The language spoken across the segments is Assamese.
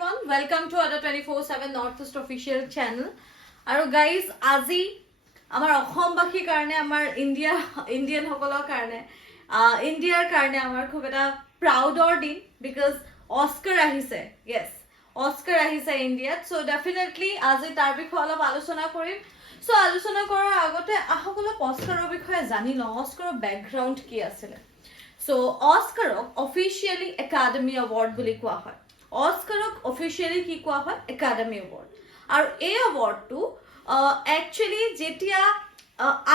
everyone, welcome to other 24/7 Northeast official channel. Aru guys, আজি আমাৰ অসমবাসীৰ কাৰণে আমাৰ ইন্ডিয়ান সকলৰ কাৰণে ইন্ডিয়াৰ কাৰণে আমাৰ খুব এটা প্ৰাউডৰ দিন because অস্কাৰ আহিছে. Yes, অস্কাৰ আহিছে ইন্ডিয়াত. So definitely আজি তাৰ বিষয়ে অলপ আলোচনা কৰিম. So আলোচনা কৰাৰ আগতে আহকলে অস্কাৰৰ বিষয়ে জানি লওঁ অস্কাৰৰ ব্যাকগ্ৰাউণ্ড কি আছিল. So অস্কাৰক অফিচিয়ালি একাডেমি অ্যাওয়াৰ্ড বুলি কোৱা হয়. অস্কাৰক অফিচিয়ালি কি কোৱা হয় একাডেমি অ্যাওয়াৰ্ড. আৰু এই অ্যাওয়াৰ্ডটো actually যেতিয়া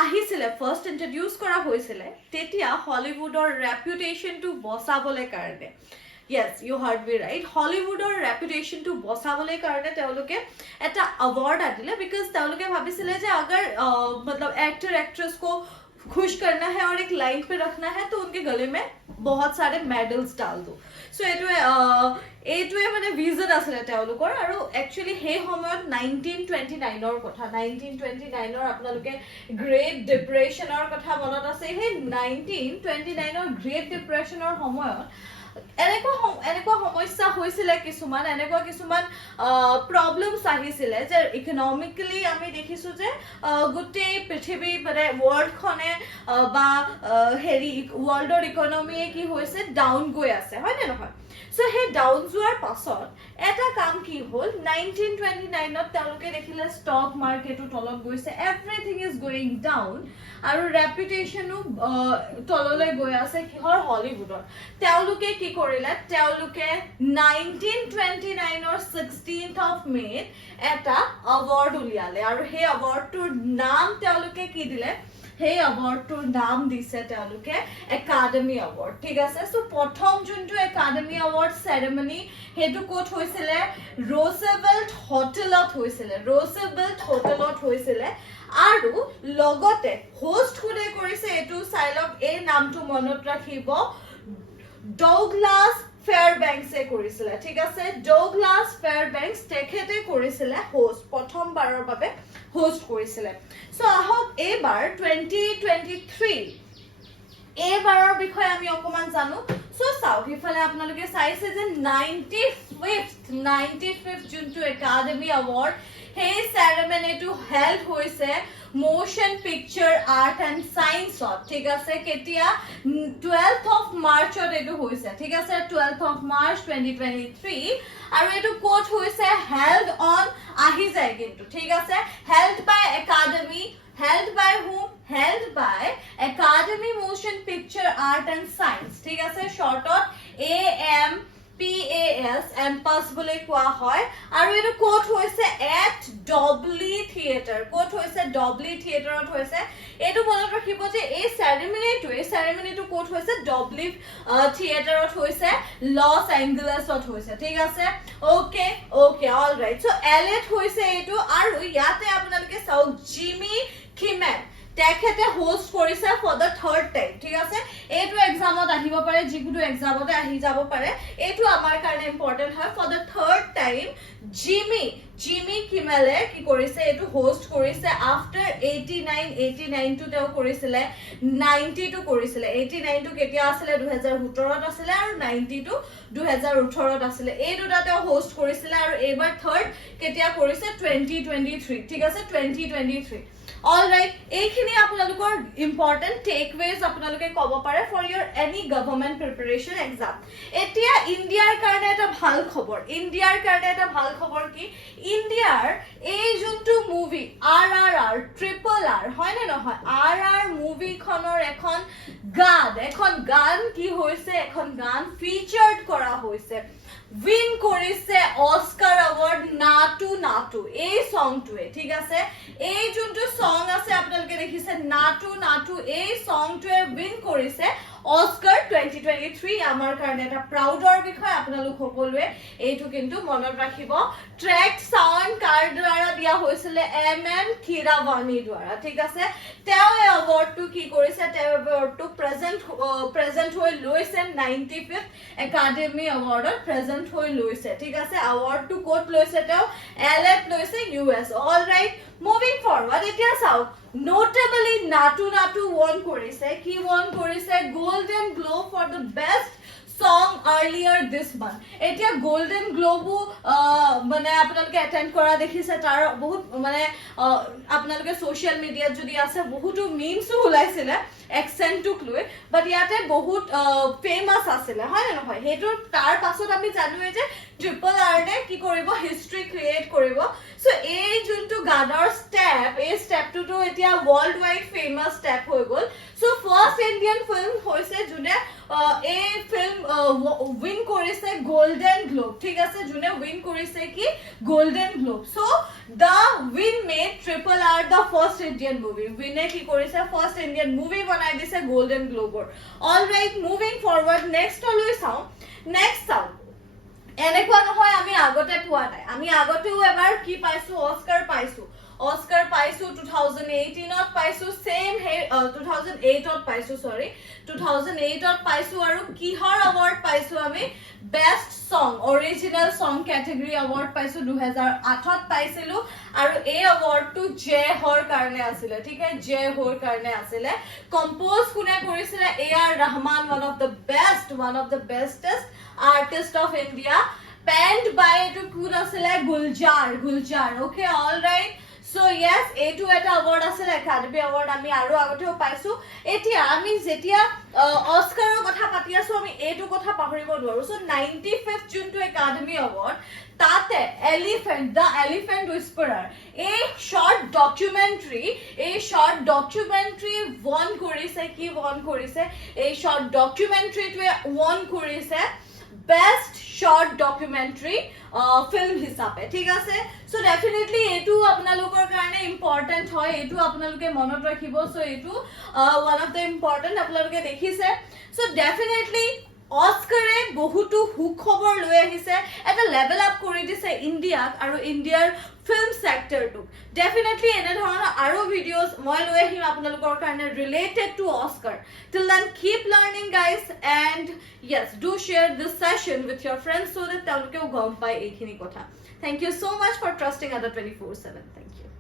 আহিছিলে ফাৰ্স্ট ইন্ট্ৰোডিউস কৰা হৈছিলে তেতিয়া হলিউডৰ ৰেপুটেশনটো বচাবলৈ কাৰণে Yes, you heard me right. হলিউডৰ ৰেপুটেশনটো বচাবলৈ কাৰণে তেওঁলোকে এটা অ্যাওয়ার্ড আদিলে because তেওঁলোকে ভাবিছিলে যে अगर मतलब एक्टर एक्ट्रेस को खुश करना है और एक लाइन पे रखना है तो उनके गले में बहुत सारे मेडल्स डाल दो. So एटुए माने विजन आছিলে তেওঁলোকৰ আৰু একচুয়ালি হে সময়ত 1929 ৰ কথা 1929 ৰ আপোনালোকে গ্ৰেট ডিপ্ৰেছনৰ কথা মনত আছে হে 1929 ৰ গ্ৰেট ডিপ্ৰেছনৰ সময়ত এনেকুৱা সমস্যা হৈছিলে কিছুমান প্ৰবলেমছ আহিছিলে যে ইকোনমিক্যালি আমি দেখিছো যে গোটেই পৃথিৱী মানে ওয়াৰ্ল্ড খনে বা হেৰি ওয়াৰ্ল্ডৰ ইকোনমিয়ে কি হৈছে ডাউন গৈ আছে হয় নে নহয় So he down যোৱাৰ পাছত এটা কাম কি হল 1929 ত তেওঁলোকে দেখিলে স্টক মাৰ্কেটটো তলত গৈছে এভৰিথিং ইজ গোইং ডাউন আৰু ৰেপুটেশনও তললৈ গৈ আছে কিহৰ হলিউডৰ তেওঁলোকে কি কৰিলে তেওঁলোকে 1929 ৰ 16th of May এটা অ্যাওয়াৰ্ড উলিয়ালে আৰু সেই অ্যাওয়াৰ্ডটোৰ নাম তেওঁলোকে কি দিলে Hey awardটোৰ নাম দিছে তেওঁলোকে একাডেমি অ্যাওয়াৰ্ড ঠিক আছে সো প্ৰথম যোনটো একাডেমি অ্যাওয়াৰ্ড সেৰেমনি হেতু কোট হৈছিলে ৰ'জেভেল্ট হোটেলত হৈছিলে আৰু লগতে হোষ্ট কোনে কৰিছে এটো চাইলক এই নামটো মনত ৰাখিব ডগলাস ফেয়াৰবেংকসে কৰিছিলে ঠিক আছে ডগলাস ফেয়াৰবেংকস তেখেতে কৰিছিলে হোষ্ট প্ৰথমবাৰৰ বাবে হোষ্ট কৰিছিলে সো আহক এবাৰ 2023 এবাৰৰ বিষয়ে আমি অকমান জানো সো চাওক ইফালে আপোনালোকে চাইছে যে 95th যোনটো একাডেমি অ্যাওয়ার্ড সেই সেৰেমনিটো হেল্ড হৈছে মোশন পিকচাৰ আৰ্ট এণ্ড সায়েন্সত ঠিক আছে কেতিয়া 12th of March এটো হৈছে ঠিক আছে 12th of March 2023 আৰু এটো কোট হৈছে হেল্ড অন আহি যায় কিন্তু ঠিক আছে held by academy Held by whom? Held by Academy Motion Picture Art and Science. ঠিক আছে শর্টত AMPAS এম্পাস বলে কোৱা হয় আৰু এটো কোট হৈছে at ডবলি থিয়েটাৰ কোট হৈছে ডবলি থিয়েটাৰত হৈছে এটো মনত ৰাখিব যে এই সেৰেমনিটো কোট হৈছে ডবলি থিয়েটাৰত হৈছে লস এঞ্জেলছত হৈছে ঠিক আছে ওকে অল ৰাইট সো এলেট হৈছে এটো আৰু ইয়াতে আপোনালোকে চাওক জিমি কিমেন তেখেতে হোষ্ট কৰিছে ফৰ দা থাৰ্ড টাইম ঠিক আছে এটো এক্সামত আহিব পাৰে যিকোনো এক্সামতে আহি যাব পাৰে এটো আমাৰ কাৰণে ইম্পৰ্টেন্ট হয় for the third time Jimmy কিমেলে কি কৰিছে এটো হোষ্ট কৰিছে আফটাৰ 89 টো তেও কৰিছিলে 90 টো কৰিছিলে 89 টো কেতিয়া আছিল 2017 ত আছিল আৰু 90 টো 2018 ত আছিল এই দুটা তেও হোষ্ট কৰিছিলে আৰু এবাৰ থাৰ্ড কেতিয়া কৰিছে 2023 ঠিক আছে 2023 All right, এইখিনি আপোনালোকৰ ইম্পৰ্টেন্ট টেকৱেজ আপোনালোকে ক'ব পাৰে for your any government preparation exam এতিয়া ইন্ডিয়াৰ কাৰণে এটা ভাল খবৰ কি ইন্ডিয়াৰ এই যোনটো মুভি RRR ট্ৰিপল R হয় নে নহয় RR মুভি খনৰ এখন গান কি হৈছে এখন গান ফিচাৰ্ড কৰা হৈছে উইন কৰিছে অস্কাৰ অ্যাওয়াৰ্ড নাটু এই সংটোৱে ঠিক আছে এই যোনটো সং আছে আপোনালোকে দেখিছে নাটু এই সংটোৱে উইন কৰিছে অস্কাৰ 2023 আমাৰ কাৰণে এটা প্ৰাউডৰ বিষয় আপোনালোক সকলোৱে এইটো কিন্তু মনত ৰাখিব ট্ৰেক সাউন্ড কাৰ্ড দ্বাৰা দিয়া হৈছিল MM কিৰাৱানী দ্বাৰা ঠিক আছে তেও এই অ্যাওয়াৰ্ডটো কি কৰিছে তেও অ্যাওয়াৰ্ডটো প্ৰেজেন্ট হৈ লৈছে 95th একাডেমি অ্যাওয়াৰ্ডত প্ৰেজেন্ট হৈ লৈছে ঠিক আছে অ্যাওয়াৰ্ডটো কোট লৈছে তেও এলএফ লৈছে US all right moving forward এতিয়া চাওক notably নাটু won কৰিছে কি won কৰিছে golden globe for the best song earlier this month. Etia Golden Globe মানে আপোনালোকে অ্যাটেন্ড কৰা দেখিছে তাৰ বহুত মানে আপোনালোকে সোশ্যাল মিডিয়াত যদি আছে বহুতো মিমসও ওলাইছিলে এক্সেন্টক লৈ বাট ইয়াতে বহুত ফেমাস আছিলে হয় না নহয় হেতু তাৰ পাছত আমি জানো যে ট্ৰিপল আৰ নে কি কৰিব হিষ্ট্ৰি ক্ৰিয়েট কৰিব সো এই যোনটো গানৰ স্টেপ এই স্টেপটো তো এতিয়া ওয়ার্ল্ড ওয়াইড ফেমাস স্টেপ হৈ গল সো ফার্স্ট ইন্ডিয়ান ফিল্ম হৈছে যোনে এই ফিল্ম উইন কৰিছে গোল্ডেন গ্লোব ঠিক আছে যোনে উইন কৰিছে কি golden globe so the win made triple R the first Indian movie উইনে কি কৰিছে ফাৰ্স্ট ইন্ডিয়ান মুভি বনাই দিছে গোল্ডেন গ্লোবৰ অলৰাইট মুভিং ফৰৱাৰ্ড নেক্সট লৈ চাও নেক্সট চাও এনেকুৱা নহয় আমি আগতে পোৱা নাই আমি আগতেও এবাৰ কি পাইছো অস্কাৰ পাইছো 2018 ত পাইছো সেম 2008 ত পাইছো সৰি 2008 ত পাইছো আৰু কিহৰ অ্যাওয়াৰ্ড পাইছো আমি বেস্ট সং অৰিজিনাল সং ক্যাটেগৰি অ্যাওয়াৰ্ড পাইছো 2008 ত পাইছিলো আৰু এই অ্যাওয়াৰ্ডটো জে হৰ কাৰণে আছিল ঠিক আছে জে হৰ কাৰণে আছিল কম্পোজ কোনে কৰিছিল A R Rahman one of the bestest artist of India penned by to কোন আছিল Gulzar okay all right So yes, A2 eta award asile Academy Award ami aru agoteo paisu etia ami jetia Oscar ro kotha pati asu ami A2 kotha pahoribo noru so 95th June to Academy Award tate the elephant whisperer a short documentary won korise ki won korise a short documentary to won korise best short documentary film hisabe ঠিক আছে সো ডেফিনেটলি এটু আপোনালোকৰ কাৰণে ইম্পৰ্টেন্ট হয় এটু আপোনালোকে মনত ৰাখিব সো এটু ওয়ান অফ দ্য ইম্পৰ্টেন্ট আপোনালোকে দেখিছে সো ডেফিনেটলি অস্কাৰে বহুতো সুখবৰ লৈ আহিছে এটা লেভেল আপ কৰি দিছে ইন্ডিয়াক আৰু ইন্ডিয়াৰ film sector to definitely এনে ধৰণৰ আৰু ভিডিওস মই লৈ আহিম আপোনালোকৰ কাৰণে related to Oscar till then keep learning guys and yes do share this session with your friends so that তেওঁলোকেও গম পায় এইখিনি কথা thank you so much for trusting other 24/7 thank you